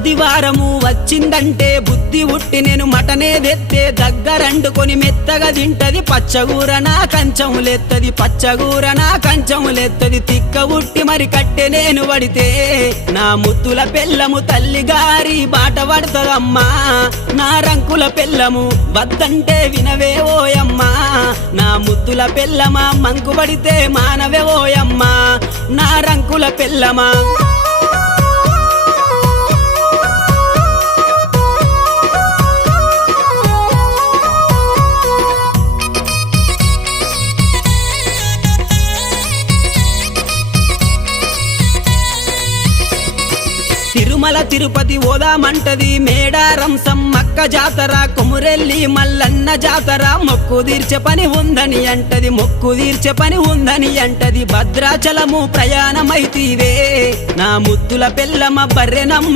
ఆదివారము వచ్చిందంటే బుద్ధి ఉట్టి నేను మటనే తెత్తే దగ్గరండుకొని మెత్తగా తింటది పచ్చగూర నా కంచములెత్తది పచ్చగూర నా కంచములెత్తది తిక్క ఉట్టి మరి కట్టె నేను పడితే నా ముత్తుల పెళ్ళము తల్లి గారి బాట పడతదమ్మా నా రంకుల పెళ్ళము వద్దంటే వినవే ఓయమ్మా నా ముద్దుల పెళ్ళమా మంకు పడితే మానవే ఓయమ్మా నా రంకుల పెళ్ళమా తిరుమల తిరుపతి ఓదామంటది మేడారం సమ్మక్క జాతర కొమురెల్లి మల్లన్న జాతర మొక్కు తీర్చే పని ఉందని అంటది మొక్కు తీర్చే పని ఉందని అంటది భద్రాచలము ప్రయాణమైతీవే నా ముద్దుల పెళ్ళమ బర్రెనమ్మ